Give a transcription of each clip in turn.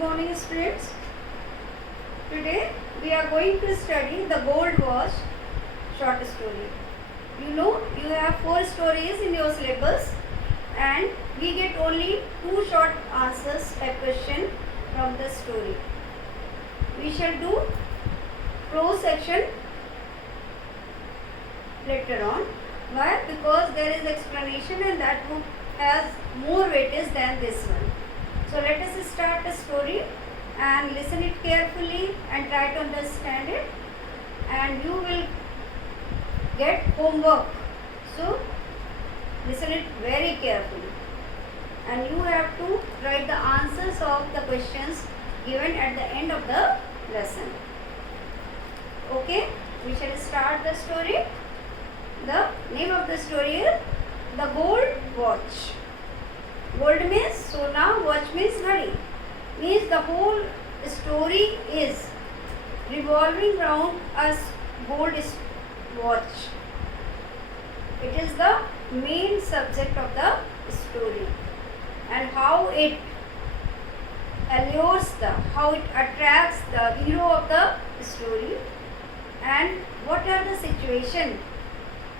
morning, students. Today we are going to study the Gold Watch short story. You know you have 4 stories in your syllabus and we get only 2 short answers per question from the story. We shall do prose section later on. Why? Because there is explanation and that book has more weightage than this one. So let us start the story and listen it carefully and try to understand it, and you will get homework. So listen it very carefully and you have to write the answers of the questions given at the end of the lesson. Okay, we shall start the story. The name of the story is The Gold Watch. Gold means sona, watch means ghadi. Means the whole story is revolving around a gold watch. It is the main subject of the story, and how it allures how it attracts the hero of the story, and what are the situations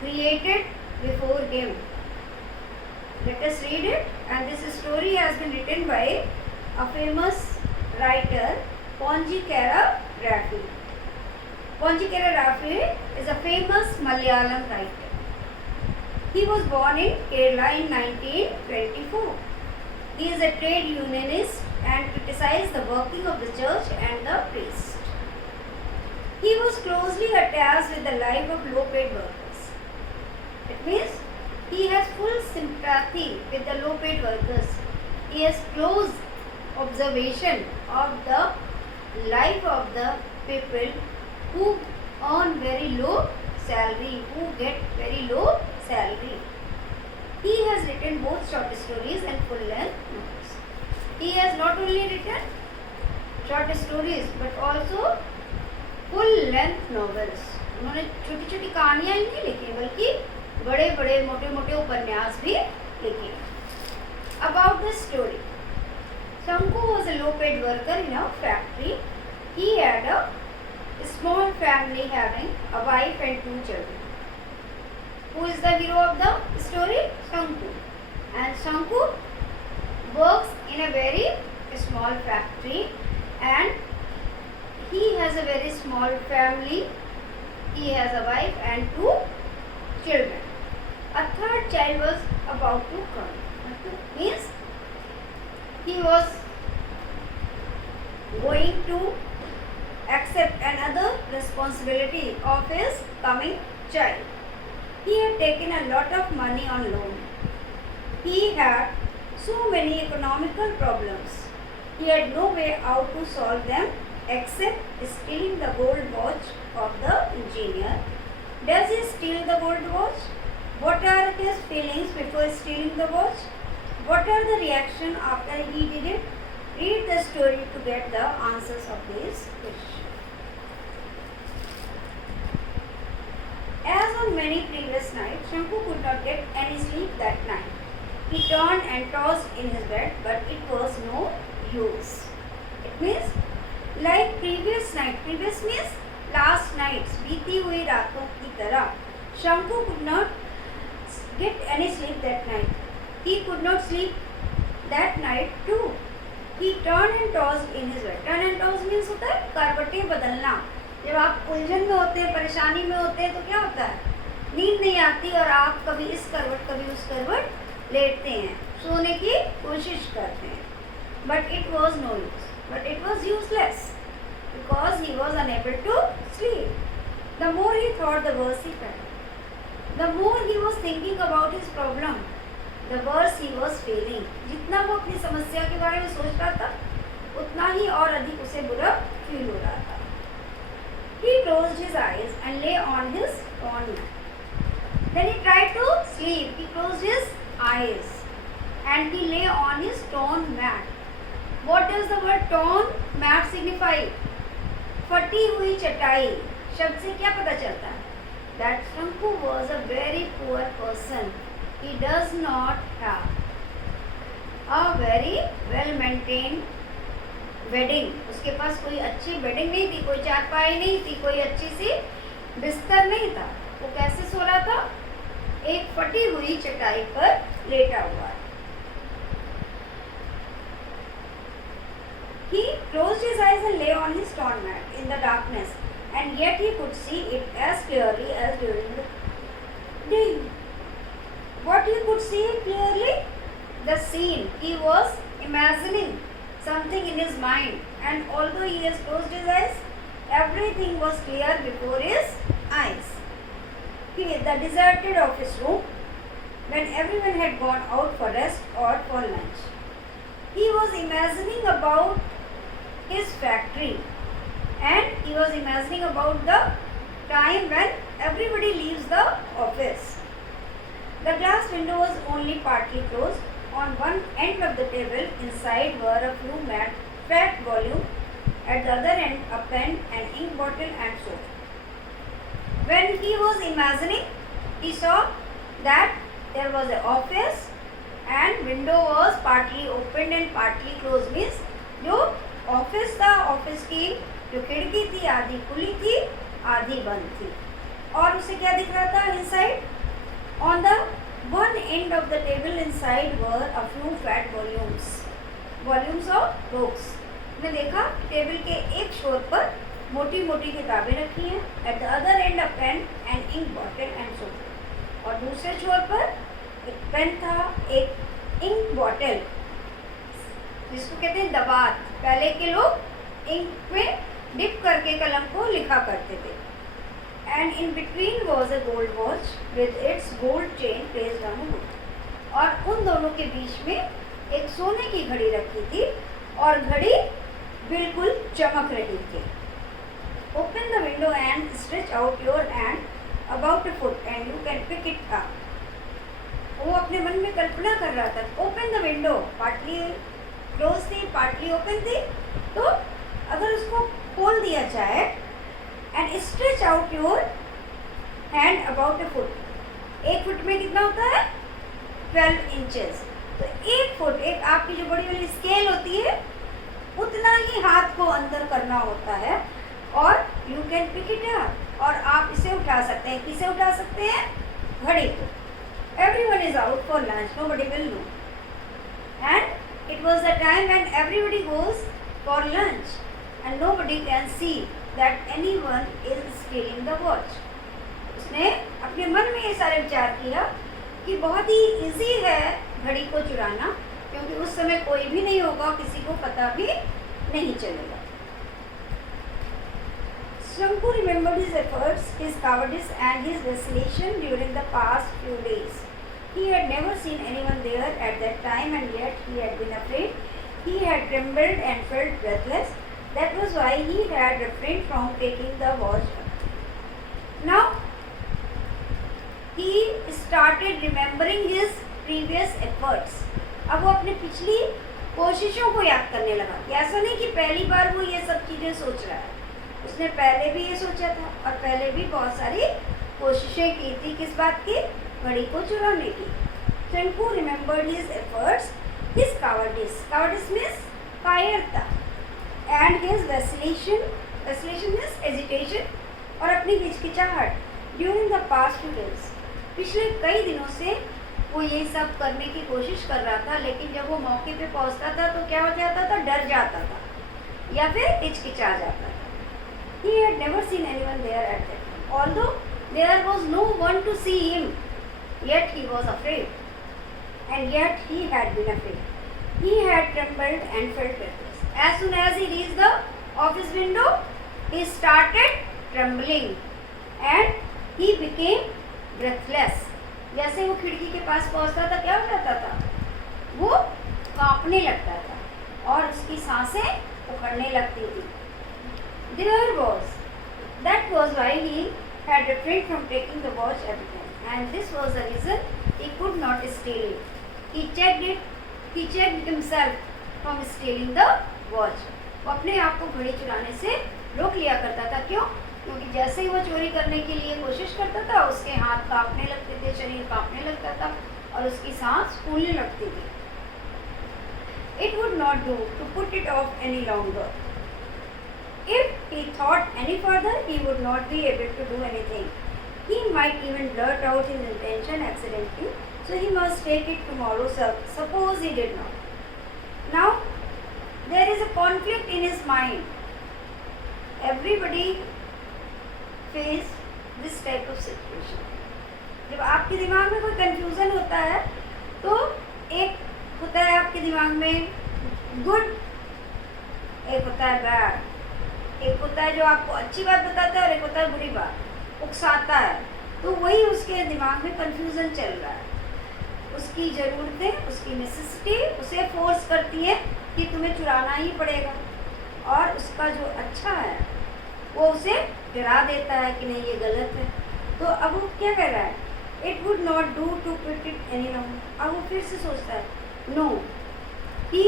created before him. Let us read it. And this story has been written by a famous writer, Ponjikara Raffi. Ponjikara Raffi is a famous Malayalam writer. He was born in Kerala in 1924. He is a trade unionist and criticized the working of the church and the priest. He was closely attached with the life of low-paid workers. It means he has full sympathy with the low-paid workers. He has close observation of the life of the people who earn very low salary, who get very low salary. He has written both short stories and full-length novels. He has not only written short stories but also full-length novels. उन्होंने छोटी-छोटी कहानियाँ ही नहीं लिखी बल्कि बड़े-बड़े मोटे-मोटे उपन्यास भी लिखे. About the story. Shanku was a low-paid worker in a factory. He had a small family having a wife and 2 children. Who is the hero of the story? Shanku. And Shanku works in a very small factory and he has a very small family. He has a wife and 2 children. A 3rd child was about to come. Means he was going to accept another responsibility of his coming child. He had taken a lot of money on loan. He had so many economical problems. He had no way out to solve them except stealing the gold watch of the engineer. Does he steal the gold watch? What are his feelings before stealing the watch? What are the reaction after he did it? Read the story to get the answers of these questions. As on many previous nights, Shanku could not get any sleep that night. He turned and tossed in his bed, but it was no use. It means like previous night. Previous means last nights. बीती हुई रातों की तरह. Shanku could not get any sleep that night. He could not sleep that night too. He turned and tossed in his bed. Turn and toss means होता है करवटें बदलना. जब आप उलझन में होते हैं, परेशानी में होते हैं तो क्या होता है? नींद नहीं आती और आप कभी इस करवट कभी उस करवट लेटते हैं, सोने की कोशिश करते हैं. But it was no use. But it was useless because he was unable to sleep. The more he thought, the worse he felt. The more he was thinking about his problem, the worse he was feeling. जितना वो अपनी समस्या के बारे में सोच रहा था, उतना ही और अधिक उसे बुरा फील हो रहा था. He closed his eyes and lay on his torn mat. Then he tried to sleep. He closed his eyes and he lay on his torn mat. What does the word torn mat signify? फटी हुई चटाई शब्द से क्या पता चलता है? That Shanku was a very poor person. He does not have a very well maintained bedding, उसके पास कोई अच्छी बेडिंग नहीं थी, कोई चारपाई नहीं थी, कोई अच्छी सी बिस्तर नहीं था। वो कैसे सो रहा था? एक फटी हुई चटाई पर लेटा हुआ है। He closed his eyes and lay on his torn mat in the darkness, and yet he could see it as clearly as during the day. What he could see clearly? The scene. He was imagining something in his mind, and although he has closed his eyes, everything was clear before his eyes. The deserted office room, when everyone had gone out for rest or for lunch. He was imagining about his factory, and he was imagining about the time when everybody leaves the office. The glass window was only partly closed. On one end of the table inside were a few fat volumes, at the other end a pen, an ink bottle and so. When he was imagining, he saw that there was an office and window was partly opened and partly closed, means जो office था, office की जो खिड़की थी आधी खुली थी, आधी बंद थी। और उसे क्या दिख रहा था inside? On the one end of the table inside were a few fat volumes of books. ने देखा टेबल के एक छोर पर मोटी मोटी किताबें रखी हैं, at the other end a pen and ink bottle and so. और दूसरे छोर पर एक पेन था, एक इंक बॉटल जिसको कहते हैं दवात। पहले के लोग इंक में डिप करके कलम को लिखा करते थे। And in between was a gold watch with its gold chain placed on a book. और उन दोनों के बीच में एक सोने की घड़ी रखी थी और घड़ी बिल्कुल चमक रही थी। Open the window and stretch out your hand about a foot and you can pick it up. वो अपने मन में कल्पना कर रहा था। Open the window, partly close थी, पार्टली ओपन थी, तो अगर उसको खोल दिया जाए and stretch out your hand about a foot. एक फुट में कितना होता है? 12 इंचेस। तो एक फुट, एक आपकी जो बड़ी वाली स्केल होती है उतना ही हाथ को अंदर करना होता है और you can pick it up, और आप इसे उठा सकते हैं। किसे उठा सकते हैं? घड़ी को। Everyone is out for lunch, nobody will know. And it was the time when everybody goes for lunch and nobody can see that anyone is stealing the watch. उसने अपने मन में ये सारे विचार किया कि बहुत ही इजी है घड़ी को चुराना, क्योंकि उस समय कोई भी नहीं होगा, किसी को पता भी नहीं चलेगा। Shanku remembered his efforts, his cowardice and his vacillation during the past few days. He had never seen anyone there at that time, and yet he had been afraid. He had trembled and felt breathless. That was why he had refrained from taking the watch. Now he started remembering his previous efforts. अब वो अपनी पिछली कोशिशों को याद करने लगा। ऐसा नहीं कि पहली बार वो ये सब चीज़ें सोच रहा है, उसने पहले भी ये सोचा था और पहले भी बहुत सारी कोशिशें की थी। किस बात की? घड़ी को चुराने की। Shanku remembered his efforts, his cowardice. Cowardice means कायरता, and his vacillation. Vacillation means hesitation, और अपनी हिचकिचाहट during the past few days. पिछले कई दिनों से वो ये सब करने की कोशिश कर रहा था, लेकिन जब वो मौके पे पहुंचता था तो क्या हो जाता था? डर जाता था या फिर हिचकिचा जाता था। He had never seen anyone there at that time. Although there was no one to see him, yet he was afraid. And yet he had been afraid. He had trembled and felt breathless. As soon as he reached the office window, he started trembling and he became breathless. जैसे वो खिड़की के पास पहुंचता था, क्या हो जाता था? वो कांपने लगता था और उसकी सांसें उखड़ने लगती थी। That was why he had refrained from taking the watch every time, and this was the reason he could not steal it. He checked himself from stealing the watch. वो अपने आप को घड़ी चुराने से रोक लिया करता था। क्यों? क्योंकि जैसे ही वो चोरी करने के लिए कोशिश करता था, उसके हाथ कांपने लगते थे, शरीर कांपने लगता था और उसकी सांस फूलने लगती थी। It would not do to put it off any longer. If he thought any further, he would not be able to do anything. He might even blurt out his intention accidentally, so he must take it tomorrow. Suppose he did not. Now, there is a conflict in his mind. Everybody face this type of situation. जब आपके दिमाग में कोई confusion होता है तो एक होता है आपके दिमाग में गुड, एक होता है बैड, एक होता है जो आपको अच्छी बात बताता है और एक होता है बुरी बात, उकसाता है. तो वही उसके दिमाग में कंफ्यूजन चल रहा है. उसकी ज़रूरतें, उसकी नेसेसिटी उसे फोर्स करती है कि तुम्हें चुराना ही पड़ेगा, और उसका जो अच्छा है वो उसे डरा देता है कि नहीं ये गलत है. तो अब वो क्या कर रहा है? It would not do to put it any longer. अब वो फिर से सोचता है no, he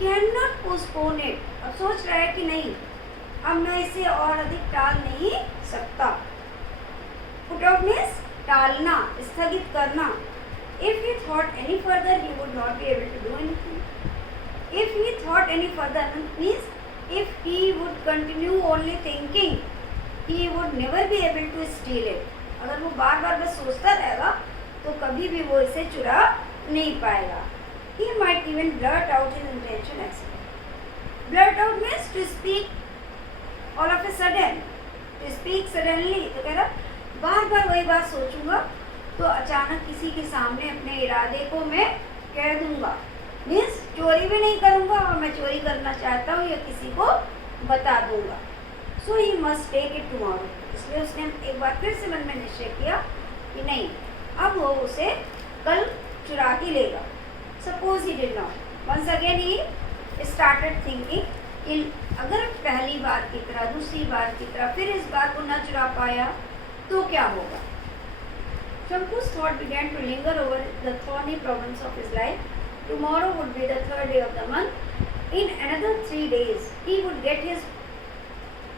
can not postpone it. अब सोच रहा है कि नहीं, अब मैं इसे और अधिक टाल नहीं सकता. पुट ऑफ मीन्स टालना, स्थगित करना. If he thought any further he would not be able to do anything. If he thought any further means if he would continue only thinking, he would never be able to steal it. अगर वो बार बार बस सोचता रहेगा तो कभी भी वो इसे चुरा नहीं पाएगा. He might even blurt out his intention accidentally. Blurt out means to speak all of a sudden, to speak suddenly. तो कह रहा बार बार वही बात सोचूंगा तो अचानक किसी के सामने अपने इरादे को मैं कह दूंगा. मीन्स चोरी भी नहीं करूँगा और मैं चोरी करना चाहता हूँ या किसी को बता दूंगा. So he must take it tomorrow. इसलिए उसने एक बार फिर से मन में निश्चय किया कि नहीं, अब वो उसे कल चुरा ही लेगा. Suppose he did not. Once again he started thinking कि अगर पहली बार की तरह, दूसरी बार की तरह फिर इस बार को न चुरा पाया तो क्या होगा. Shanku's thought began to linger over the thorny problems of his life. Tomorrow would be the third day of the month. In another 3 days, he would get his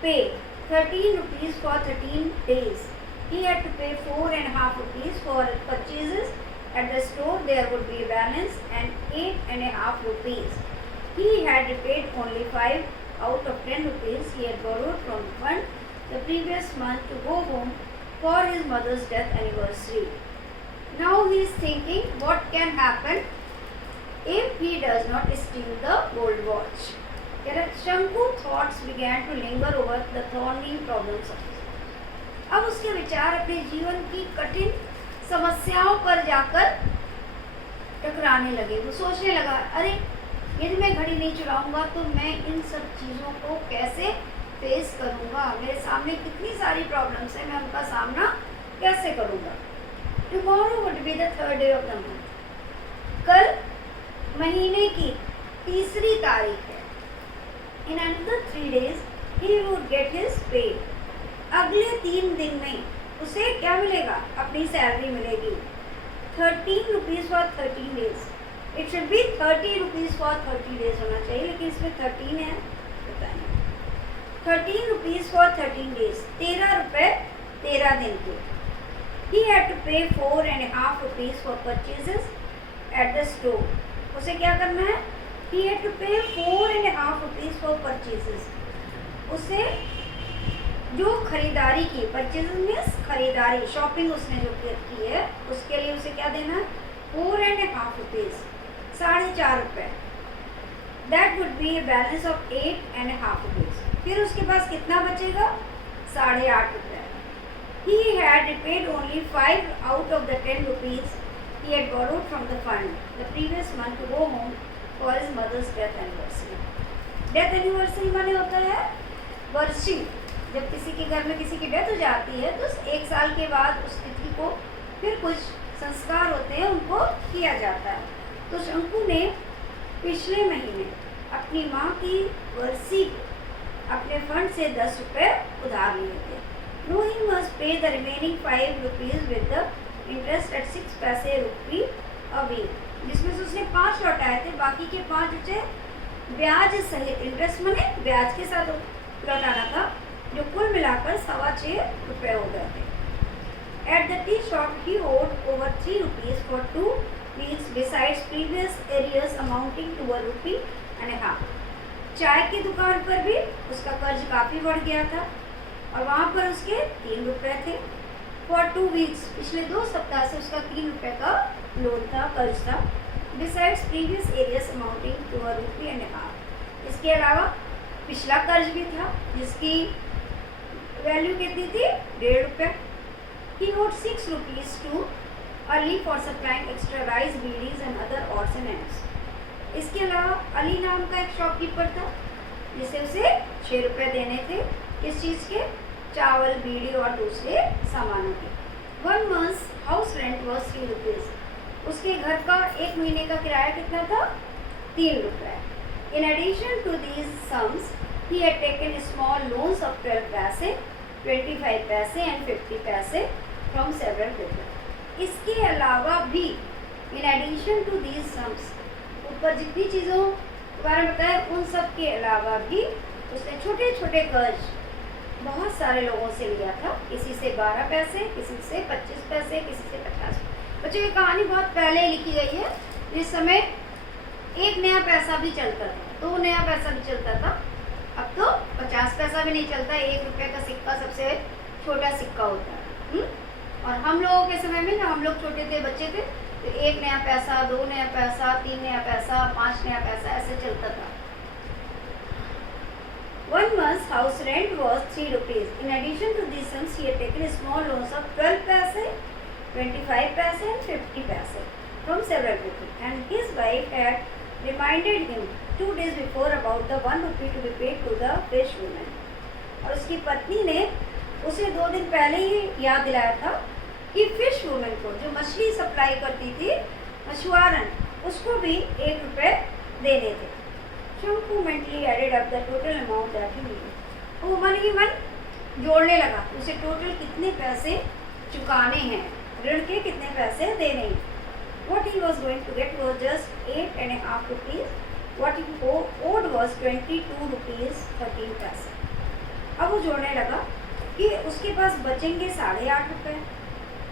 pay, 13 rupees for 13 days. He had to pay 4.5 rupees for purchases at the store. There would be a balance and 8.5 rupees. He had repaid only 5 out of 10 rupees he had borrowed from the fund the previous month to go home for his mother's death anniversary. Now he is thinking what can happen if he does not steal the gold watch. Shanku's thoughts began to linger over the thorny problems of his life. अब उसके विचार अपने जीवन की कठिन समस्याओं पर जाकर टकराने लगे. वो सोचने लगा, अरे यदि मैं घड़ी नहीं चुराऊंगा तो मैं इन सब चीज़ों को कैसे फेस करूंगा. मेरे सामने कितनी सारी प्रॉब्लम्स हैं, मैं उनका सामना कैसे करूंगा. Tomorrow would be the third day of the month. कल महीने की तीसरी तारीख है. In another 3 days he would get his pay. अगले 3 दिन में उसे क्या मिलेगा? अपनी सैलरी मिलेगी. 13 rupees for 13 days. It should be 30 rupees for 30 days होना चाहिए, लेकिन इसमें 13 है, पता नहीं. 13 rupees फॉर 13 days, 13 रुपये 13 दिन के. ही हैड टू पे 4.5 rupees for purchases at the store. उसे क्या करना है? He had to pay 4.5 rupees for purchases. उसे जो खरीदारी की, परचेजेस मीन्स खरीदारी, शॉपिंग उसने जो की है उसके लिए उसे क्या देना है? 4.5 rupees, 4.5 रुपये. That would be a balance of 8.5 rupees. फिर उसके पास कितना बचेगा? 8.5 रुपये. He had repaid only 5 out of the 10 rupees he had borrowed from the fund the previous month to go home for his mother's death anniversary. Death anniversary माने होता है वर्षी. जब किसी के घर में किसी की डेथ हो जाती है तो 1 साल के बाद उस तिथि को फिर कुछ संस्कार होते हैं उनको किया जाता है. तो शंकु ने पिछले महीने अपनी माँ की वर्षी अपने फंड से 10 रुपये उधार लिए थे. Now he must pay the remaining 5 rupees with the interest at 6 पैसे रुपी a week. जिसमें से उसने 5 लौटाए थे, बाकी के 5 बचे ब्याज सहित. इंटरेस्ट मने ब्याज के साथ लौटाना था, जो कुल मिलाकर 6.25 रुपये हो गए थे. At the tea shop he owed over 3 rupees for 2 weeks besides previous arrears amounting to ₹1.5. चाय की दुकान पर भी उसका कर्ज काफ़ी बढ़ गया था और वहाँ पर उसके ₹3 थे। फॉर 2 weeks, पिछले 2 सप्ताह से उसका ₹3 का लोन था, कर्ज था। Besides previous arrears amounting to ₹1.5। इसके अलावा पिछला कर्ज भी था जिसकी वैल्यू कितनी थी? ₹1.5। He owed ₹6 to Ali for supplying extra rice, beedies and other odds and ends. इसके अलावा अली नाम का एक शॉपकीपर था जिसे उसे ₹6 देने थे। किस चीज़ के? चावल, बीड़ी और दूसरे सामानों के। 1 month's house rent was ₹3. उसके घर का 1 महीने का किराया कितना था? ₹3। In addition to these sums, he had taken small loans of 12 paise, 25 paise and 50 paise from several people. इसके अलावा भी in addition to these sums, ऊपर जितनी चीज़ों के बारे में बताया उन सब के अलावा भी उसने छोटे छोटे कर्ज बहुत सारे लोगों से लिया था। किसी से 12 पैसे, किसी से 25 पैसे, किसी से 50। बच्चों ये कहानी बहुत पहले लिखी गई है, जिस समय 1 नया पैसा भी चलता था, 2 नया पैसा भी चलता था। अब तो 50 पैसा भी नहीं चलता, ₹1 का सिक्का सबसे छोटा सिक्का होता है। और हम लोगों के समय में, जब हम लोग छोटे थे, बच्चे थे, तो 1 नया पैसा, 2 नया पैसा, 3 नया पैसा, 5 नया पैसा ऐसे चलता था। 1 month's house rent was ₹3. In addition to these sums, he had taken small loans of 12 paise, 25 paise and 50 paise from several people. And his wife had reminded him 2 days before about the ₹1 to be paid to the fish woman. और उसकी पत्नी ने उसे 2 दिन पहले ही याद दिलाया था कि फिश वुमन को, जो मछली सप्लाई करती थी, मछुआरन, उसको भी ₹1 देने थे। शंकु mentally added up the total amount that he needed. वो मन ही मन जोड़ने लगा उसे टोटल कितने पैसे चुकाने हैं, ऋण के कितने पैसे देने हैं। What he was going to get was just ₹8.5. What he owed was ₹22.13. अब वो जोड़ने लगा कि उसके पास बचेंगे ₹8.5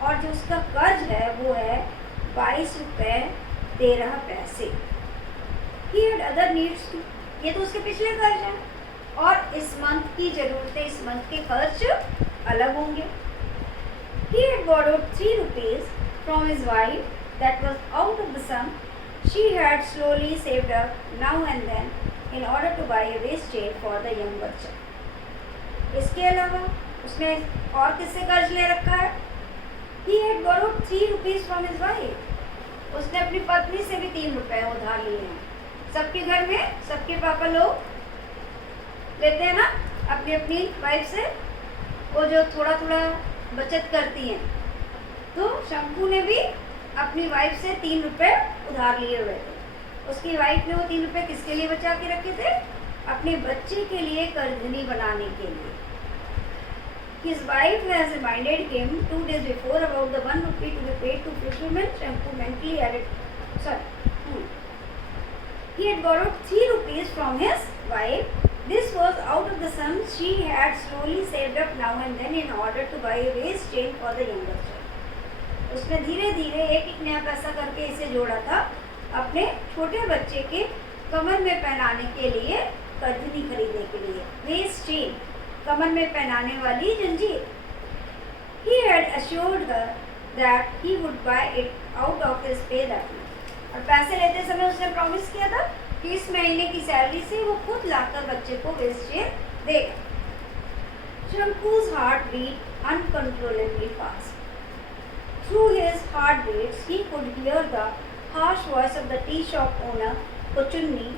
और जो उसका कर्ज है वो है ₹22.13। He had other needs too. ये तो उसके पिछले कर्ज हैं और इस मंथ की ज़रूरतें, इस मंथ के खर्च अलग होंगे। He had borrowed ₹3 from his wife that was out of the sum she had slowly saved up now and then in order to buy a waist chain for the young बच्चा। इसके अलावा उसने और किससे कर्ज ले रखा है? He had borrowed ₹3 from his wife. उसने अपनी पत्नी से भी ₹3 उधार लिए हैं। सबके घर में सबके पापा लोग लेते हैं ना अपनी अपनी वाइफ से, वो जो थोड़ा थोड़ा बचत करती हैं। तो शंकु ने भी अपनी वाइफ से ₹3 उधार लिए हुए थे। उसकी वाइफ ने वो ₹3 किसके लिए बचा के रखे थे? अपने बच्चे के लिए कर्जनी बनाने के लिए। His wife has reminded him 2 days before about the ₹1 to be paid to fishermen. Shambhu mentally added, he had borrowed ₹3 from his wife. This was out of the sum she had slowly saved up now and then in order to buy a waist chain for the younger child. उसने धीरे धीरे एक एक नया पैसा करके इसे जोड़ा था अपने छोटे बच्चे के कमर में पहनाने के लिए, कर्जनी खरीदने के लिए। वेस्ट चेन, कमर में पहनाने वाली जंजीर। He had assured her that he would buy it out of his pay that month. और पैसे लेते समय उसने प्रॉमिस किया था कि इस महीने की सैलरी से वो खुद लाकर बच्चे को वेस्ट चेन देगा। Shanku's heart beat uncontrollably fast. Through his heartbeats, he could hear the harsh voice of the tea shop owner, Kochunni,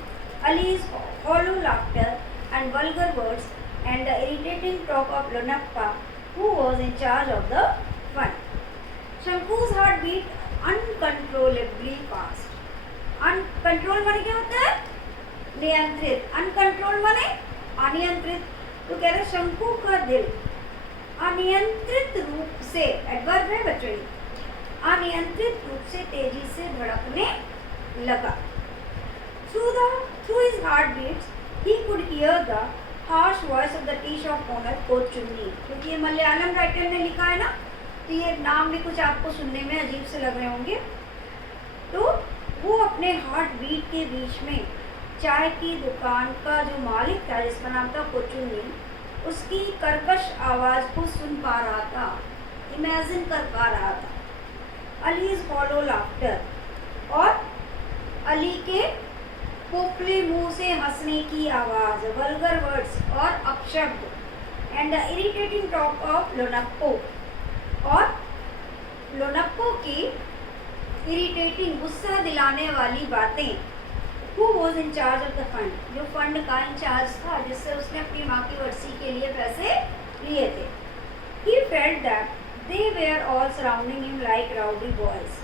Ali's hollow laughter and vulgar words, and the irritating talk of Lonappa, who was in charge of the fund. Shanku's heart beat uncontrollably fast. Uncontrol माने क्या होता है? नियंत्रित। Uncontrol माने अनियंत्रित। तो कह रहे शंकु का दिल अनियंत्रित रूप से, एडवर्ब है बच्चों, अनियंत्रित रूप से तेजी से धड़कने लगा। Through his heartbeats, he could hear the harsh voice of the tea shop owner, Kochunni. क्योंकि ये मलयालम राइटर ने लिखा है ना, तो ये नाम भी कुछ आपको सुनने में अजीब से लग रहे होंगे। तो वो अपने हार्ट बीट के बीच में चाय की दुकान का जो मालिक था, जिसका नाम था कोचुंगी, उसकी कर्कश आवाज़ को सुन पा रहा था, इमेजिन कर पा रहा था। अलीज हॉलो लाफ्टर, और अली के खोखले मुंह से हंसने की आवाज़, वल्गर वर्ड्स और अपशब्द, and the irritating talk of Lonappo, और लोनप्पो की इरिटेटिंग, गुस्सा दिलाने वाली बातें। Who was in charge of the fund? जो फंड का इंचार्ज था, जिससे उसने अपनी माँ की वर्सी के लिए पैसे लिए थे। He felt that they were all surrounding him like rowdy boys.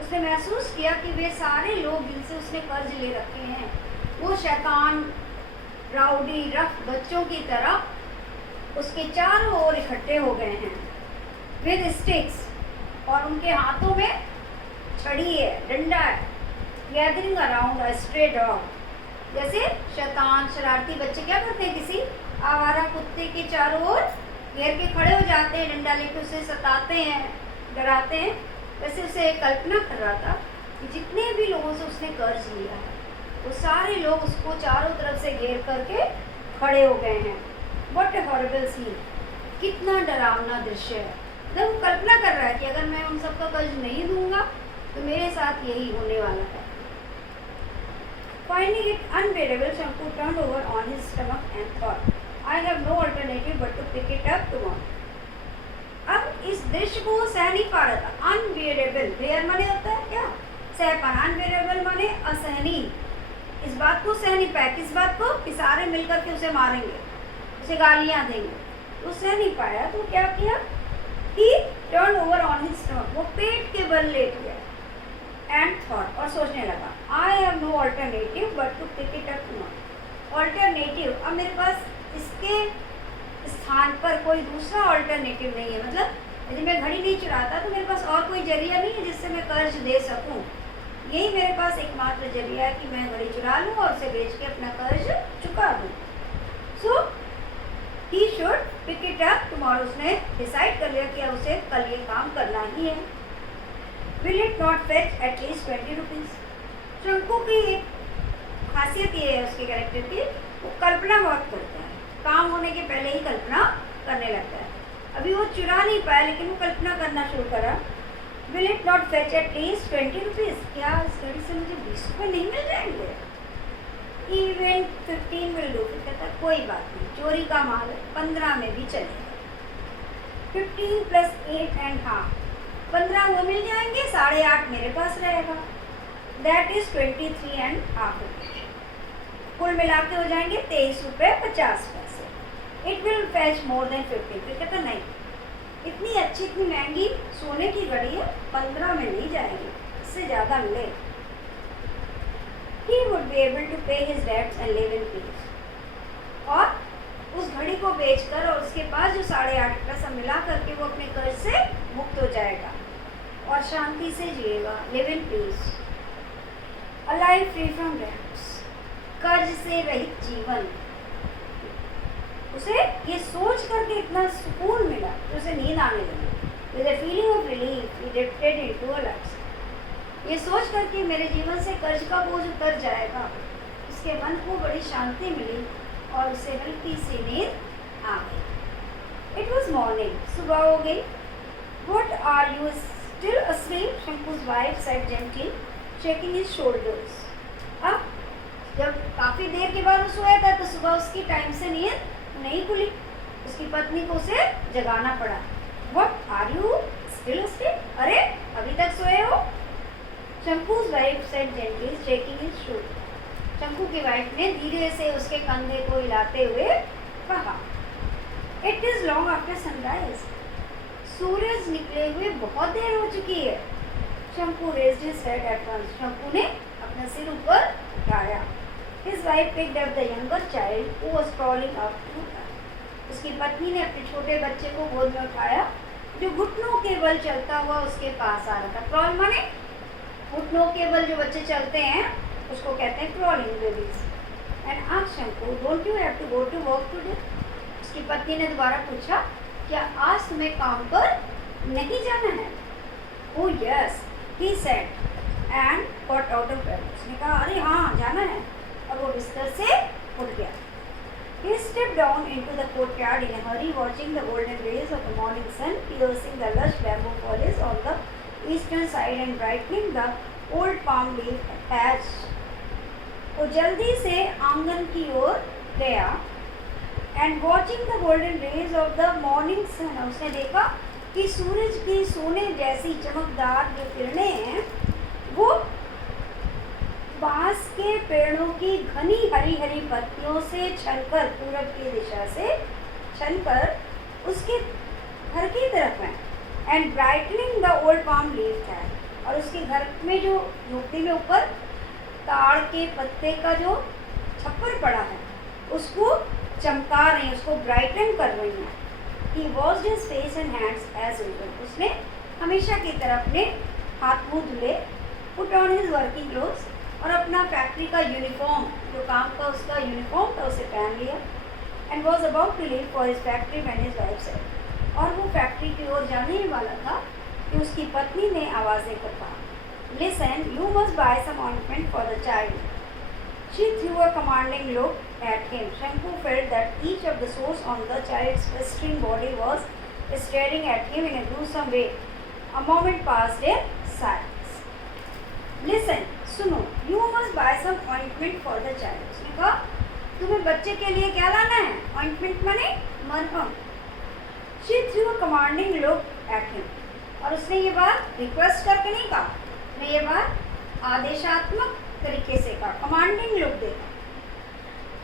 उसने महसूस किया कि वे सारे लोग जिनसे उसने कर्ज ले रखे हैं, वो शैतान, राउडी, रफ बच्चों की तरह उसके चारों ओर इकट्ठे हो गए हैं। With sticks, और उनके हाथों में छड़ी है, डंडा है। गैदरिंग अराउंड अ स्ट्रे डॉग, जैसे शैतान, शरारती बच्चे क्या करते हैं, किसी आवारा कुत्ते के चारों ओर घेर के खड़े हो जाते हैं, डंडा लेके उसे सताते हैं, डराते हैं। वैसे उसे कल्पना कर रहा था कि जितने भी लोगों से उसने कर्ज लिया है, वो सारे लोग उसको चारों तरफ से घेर करके खड़े हो गए हैं। व्हाट अ हॉरिबल सीन, कितना डरावना दृश्य है। जब वो कल्पना कर रहा है कि अगर मैं उन सबका कर्ज नहीं दूंगा तो मेरे साथ यही होने वाला है। Finding it unbearable, Shanku turned over on his stomach and thought, I have no alternative but to pick it up tomorrow. अब इस दृश्य को सह नहीं पा रहा था। Unbearable, bear माने होता है क्या, सह पाना। Unbearable माने असहनीय। इस बात को सह नहीं पाया। किस बात को, कि सारे मिलकर के उसे मारेंगे, उसे गालियाँ देंगे। वो सह नहीं पाया तो क्या किया, He turned over on his stomach, वो पेट के बल लेट गया। And thought, और सोचने लगा, I have no alternative but to pick it up tomorrow. Alternative, अब मेरे पास इसके स्थान पर कोई दूसरा ऑल्टरनेटिव नहीं है। मतलब यदि मैं घड़ी नहीं चुराता तो मेरे पास और कोई जरिया नहीं है जिससे मैं कर्ज दे सकूं। यही मेरे पास एकमात्र जरिया है कि मैं घड़ी चुरा लूं और उसे बेच के अपना कर्ज चुका दूं। So he should pick it up tomorrow. उसने डिसाइड कर लिया कि अब उसे कल ये काम करना ही है। Will it not fetch at least 20 rupees? शंकु की एक खासियत ये है उसके कैरेक्टर की, वो कल्पना बहुत करता है, काम होने के पहले ही कल्पना करने लगता है। अभी वो चुरा नहीं पाया लेकिन वो कल्पना करना शुरू करा। Will it not fetch at least 20 rupees? क्या इस घड़ी से मुझे 20 रुपये नहीं मिल जाएंगे? Even 15 will do. फिर कहता कोई बात नहीं, चोरी का माल है, 15 में भी चलेगा। 15 plus 8 and half, 15 वो मिल जाएंगे, 8.5 मेरे पास रहेगा। That is 23 and half rupees. कुल मिला के हो जाएंगे 23 रुपये 50 पैसे। It will fetch more than 50. फिर कहता नहीं, इतनी अच्छी, इतनी महंगी सोने की घड़ी है, 15 में नहीं जाएगी, इससे ज़्यादा मिले। He would be able to pay his debts and live in peace. और उस घड़ी को बेचकर और उसके पास जो 8.5 पैसा मिला करके वो अपने कर्ज से मुक्त हो जाएगा और शांति से जिएगा। Live in peace, alive free from debts, कर्ज से रहित जीवन। उसे ये सोच करके इतना सुकून मिला कि उसे नींद आने लगी। With a feeling of relief he drifted into a lux. ये सोच करके मेरे जीवन से कर्ज का बोझ उतर जाएगा, उसके मन को बड़ी शांति मिली और उसे हल्की सी नींद आ गई। इट वॉज मॉर्निंग, सुबह हो गई। What are you still asleep? Shanku's wife said gently, shaking his shoulders. अब जब काफ़ी देर के बाद वो सोया था तो सुबह उसकी टाइम से नींद नहीं खुली, उसकी पत्नी को उसे जगाना पड़ा। What are you still asleep? अरे अभी तक सोए हो? शंकु's wife said gently, shaking his shoulders. शंकु की वाइफ ने धीरे से उसके कंधे को हिलाते हुए कहा, it is long after sunrise, सूरज निकले हुए बहुत देर हो चुकी है। Shanku raised his head at once, Shanku ने अपना सिर ऊपर उठाया। His wife picked up the younger child who was crawling up to her. उसकी पत्नी ने अपने छोटे बच्चे को गोद में उठाया जो घुटनों के बल चलता हुआ उसके पास आ रहा था। क्रॉल माने घुटनों के बल जो बच्चे चलते हैं उसको कहते हैं crawling babies. And asked शंकु, don't you have to go to work today? उसकी पत्नी ने दोबारा पूछा, क्या आज तुम्हें काम पर नहीं जाना है? Oh yes, he said, and got out of bed. उसने कहा अरे हाँ जाना है, और वो बिस्तर से उठ गया. He stepped down into the courtyard in a hurry, watching the golden rays of the morning sun piercing the lush bamboo foliage on the eastern side and brightening the old palm leaf patch. वो जल्दी से आंगन की ओर गया and watching the golden rays of the morning sun. उसने देखा कि सूरज की सोने जैसी चमकदार जो किरणें हैं वो बांस के पेड़ों की घनी हरी हरी पत्तियों से छनकर पूरब की दिशा से छनकर उसके घर की तरफ है. And brightening the old palm leaf है, और उसके घर में जो झोपड़ी में ऊपर ताड़ के पत्ते का जो छप्पर पड़ा है उसको चमका रही हैं, उसको ब्राइटन कर रही हैं. He washed his face and hands as usual. उसने हमेशा की तरह अपने हाथ मुँह धुले, put on his working clothes, और अपना फैक्ट्री का यूनिफॉर्म, जो काम का उसका यूनिफॉर्म था उसे पहन लिया. And was about to leave for his factory when his wife said, और वो फैक्ट्री की ओर जाने ही वाला था कि उसकी पत्नी ने आवाज़ देकर कहा, listen, you must buy some ointment for the child. She threw a commanding look at him. Shanku felt that each of the sores on the child's festering body was staring at him in a gruesome way. A moment passed in silence. Listen, सुनो, you must buy some ointment for the child. उसने कहा, तुम्हें बच्चे के लिए क्या लाना है? Ointment माने मरहम. She threw a commanding look at him. और उसने ये बात रिक्वेस्ट करके नहीं कहा, उसने ये बात आदेशात्मक तरीके से कहा, कमांडिंग लुक देगा.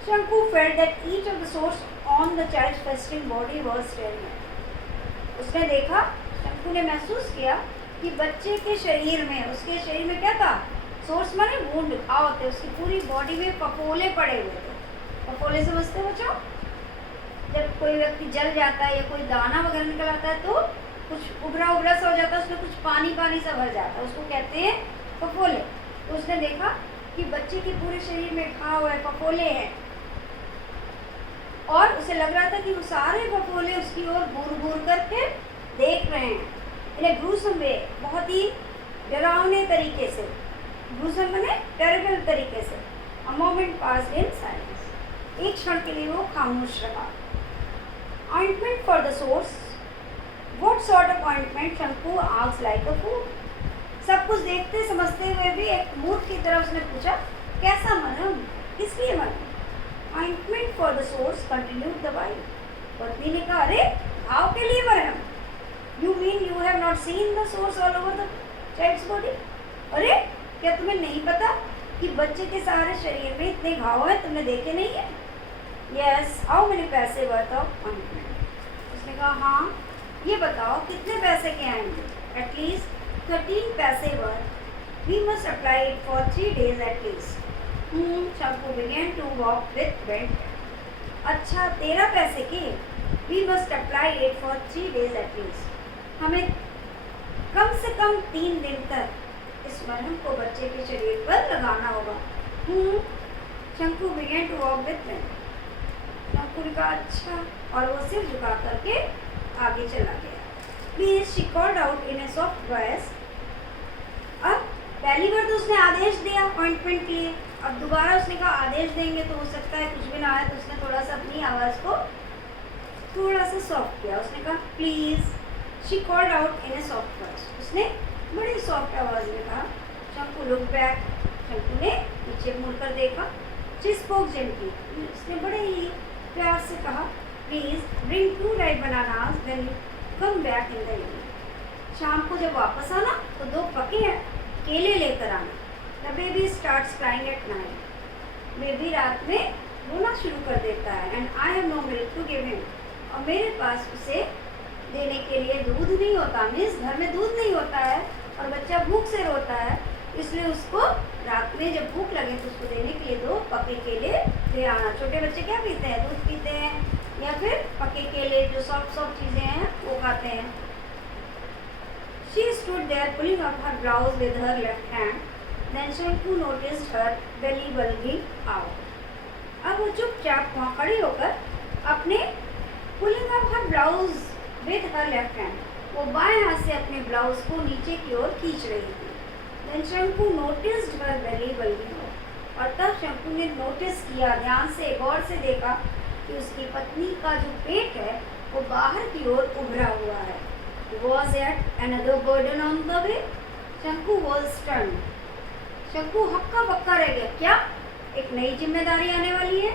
Shanku felt that each of the sores on the child's festering body was staring at. उसने देखा, शंकु ने महसूस किया कि बच्चे के शरीर में, उसके शरीर में क्या था? सोर्स माने वुंड, घाव होते, उसकी पूरी बॉडी में फफोले पड़े हुए थे. फफोले समझते हो बच्चों? जब कोई व्यक्ति जल जाता है या कोई दाना वगैरह निकल आता है तो कुछ उभरा उभरा सा हो जाता है, उसमें कुछ पानी पानी सा भर जाता है, उसको कहते हैं फफोले. तो उसने देखा कि बच्चे के पूरे शरीर में घाव है, फफोले हैं, और उसे लग रहा था कि वो सारे फफोले उसकी ओर घूर घूर करके देख रहे हैं. इन ग्रूसम वे, बहुत ही डरावने तरीके से. ग्रूसम माने टेरिबल तरीके से. A moment passed in silence. एक क्षण के लिए वो खामोश रहा. Ointment for the source. What sort of ointment? शंकु आस्क्ड लाइक अ फूल. सब कुछ देखते समझते हुए भी एक मूर्ख की तरह उसने पूछा, कैसा मरहम, किस लिए मरहम? Ointment for the sores, continued the wife. पत्नी ने कहा, अरे घाव के लिए मरहम? You mean you have not seen the sores all over the child's body? अरे क्या तुम्हें नहीं पता कि बच्चे के सारे शरीर में इतने घाव हैं, तुमने देखे नहीं है? यस, हाउ मेनी पैसे वर्थ ऑफ ऑइंटमेंट? उसने कहा, हाँ, ये बताओ कितने पैसे के आएंगे? एटलीस्ट 13 पैसे worth. We must apply it for 3 days at least. Shanku began to walk with bent head. अच्छा, 13 पैसे के? We must apply it for 3 days at least. हमें कम से कम 3 दिन तक इस मरहम को बच्चे के शरीर पर लगाना होगा. Shanku began to walk with bent. शंकु ने कहा, अच्छा, और वो सिर झुका करके आगे चला गया. Please, she called out in a soft voice. अब पहली बार तो उसने आदेश दिया ऑइंटमेंट के लिए, अब दोबारा उसने कहा आदेश देंगे तो हो सकता है कुछ भी ना आए, तो उसने थोड़ा सा अपनी आवाज़ को थोड़ा सा सॉफ्ट किया. उसने कहा, please. She called out in A soft voice. उसने बड़ी सॉफ्ट आवाज़ में कहा. शंकु लुक बैक. शंकु ने पीछे मुड़कर देखा. She spoke gently. उसने बड़े ही प्यार से कहा, please bring 2 ripe bananas when you come back in the evening. शाम को जब वापस आना तो 2 पके केले लेकर आना. The baby starts crying at night. Baby रात में रोना शुरू कर देता है. And I have no milk to give him. और मेरे पास उसे देने के लिए दूध नहीं होता. मीन्स घर में दूध नहीं होता है और बच्चा भूख से रोता है, इसलिए उसको रात में जब भूख लगे तो उसको देने के लिए 2 पके केले ले आना. छोटे बच्चे क्या पीते हैं? दूध पीते हैं या फिर पके केले, जो सॉफ्ट सॉफ्ट चीज़ें हैं वो खाते हैं. She stood there pulling up her blouse with her left hand. Then Shanku noticed her belly bulging out. अब वो चुपचाप वहाँ खड़ी होकर अपने pulling up her blouse with her left hand, वो बाएं हाथ से अपने ब्लाउज को नीचे की ओर खींच रही थी. Then शंकु noticed her very well, और तब शंकु ने नोटिस किया, ध्यान से गौर से देखा कि उसकी पत्नी का जो पेट है वो बाहर की ओर उभरा हुआ है. Was yet another burden on the way? शंकु was stunned. शंकु हक्का बक्का रह गया. क्या एक नई जिम्मेदारी आने वाली है?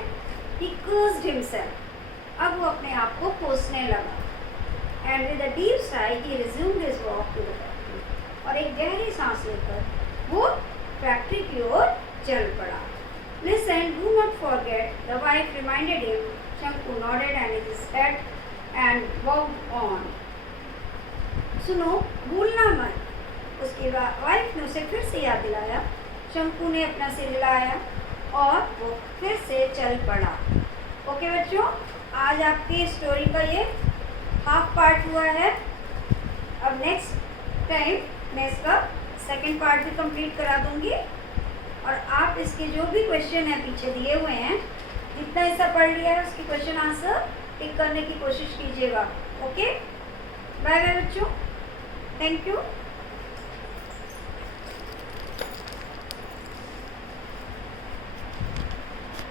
He cursed himself. अब वो अपने आप को कोसने लगा. And with a deep sigh he resumed his walk to the factory. और एक गहरी सांस लेकर वो फैक्ट्री की ओर चल पड़ा. Listen, do not forget, the wife reminded him. Shanku nodded and his head and walked on. सुनो, भूलना मत. उसकी वाइफ ने उसे फिर से याद दिलाया. शंकु ने अपना सिर हिलाया और वो फिर से चल पड़ा. ओके बच्चों, आज आपकी स्टोरी का ये हाफ पार्ट हुआ है. अब नेक्स्ट टाइम मैं इसका सेकंड पार्ट भी कंप्लीट करा दूंगी, और आप इसके जो भी क्वेश्चन है पीछे दिए हुए हैं, जितना हिस्सा पढ़ लिया है उसके क्वेश्चन आंसर टिक करने की कोशिश कीजिएगा. ओके, बाय बाय बच्चों, थैंक यू.